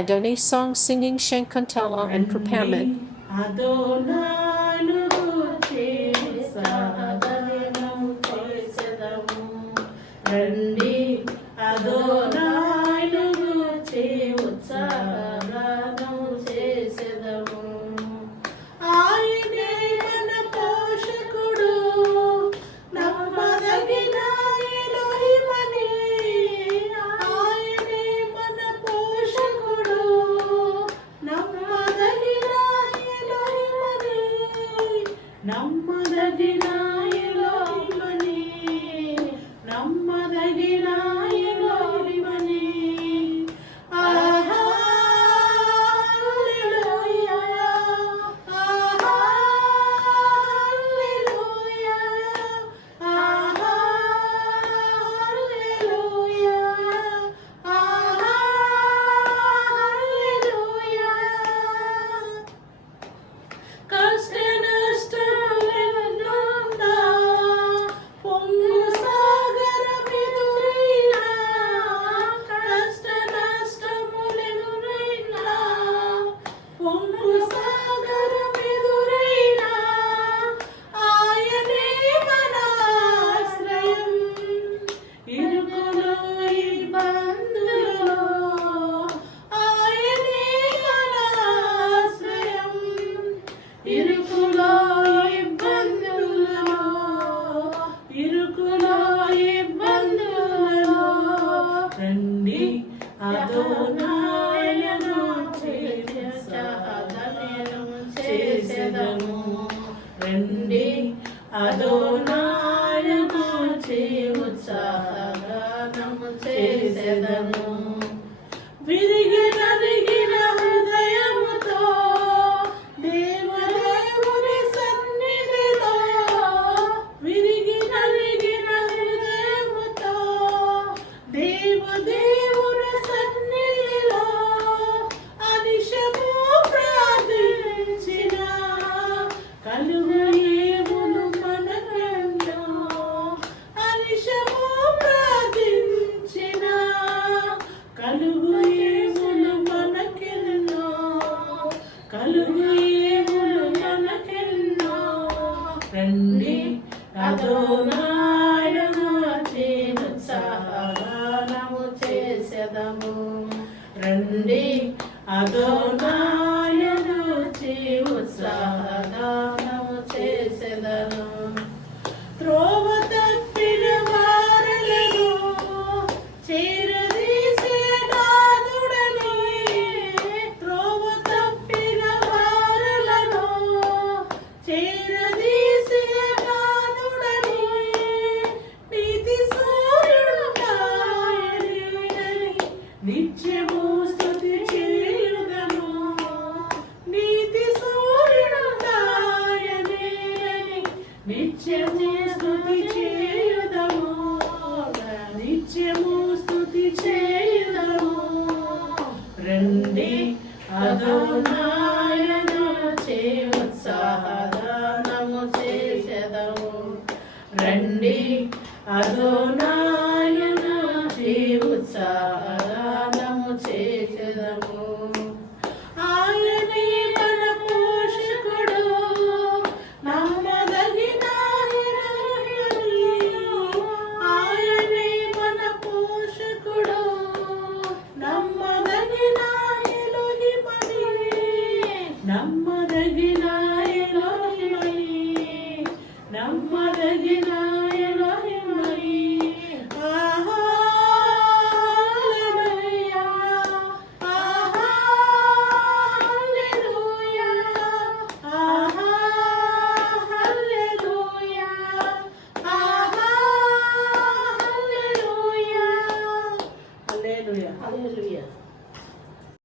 Adonai song singing Shankantala and preparement. నమ్మదగిన ఎలోహిమని నమ్మదగిన ఎలోహిమని ఆహా హల్లెలూయా ఆహా హల్లెలూయా ఆహా హల్లెలూయా ఆహా హల్లెలూయా కష్ట అదోనాయను చేసెదము రండి అదోనాయను ఉత్సాహగానము చేసెదము విరిగి నలిగిన హృదయముతో దేవదేవుని సన్నిధిలో విరిగి నలిగిన హృదయముతో దేవదేవుని సన్నిధిలో అనిశము ప్రార్థించిన కలుగు ఏములు మనకెన్నో అనిశము ప్రార్థించిన కలుగు ఏములు మనకెన్నో కలుగు ఏములు మనకెన్నో రండి అదోనాయను ఉత్సాహగానము చేసెదము రండి అదోనాయను ఉత్సాహగానము చేసెదము త్రోవ తప్పిన వారలను చేరదీసే నాదుడని త్రోవ తప్పిన వారలను చేరదీసే నాదుడని నీతి సూర్యుడాయని నిత్యము స్తుతి చేయుదము నీతి సూర్యుడాయని నిత్యము స్తుతి చేయుదము నిత్యము స్తుతి చేయుదము రండి అదోనాయను ఉత్సాహగానము చేసెదము రండి అదోనాయను ఉత్సాహగానము చేసెదము ఆయనే మన పోషకుడు నమ్మదగిన ఎలోహిమని ఆయనే మన పోషకుడు నమ్మదగిన ఎలోహిమని నమ్మదగిన ఎలోహిమని నమ్మదగిన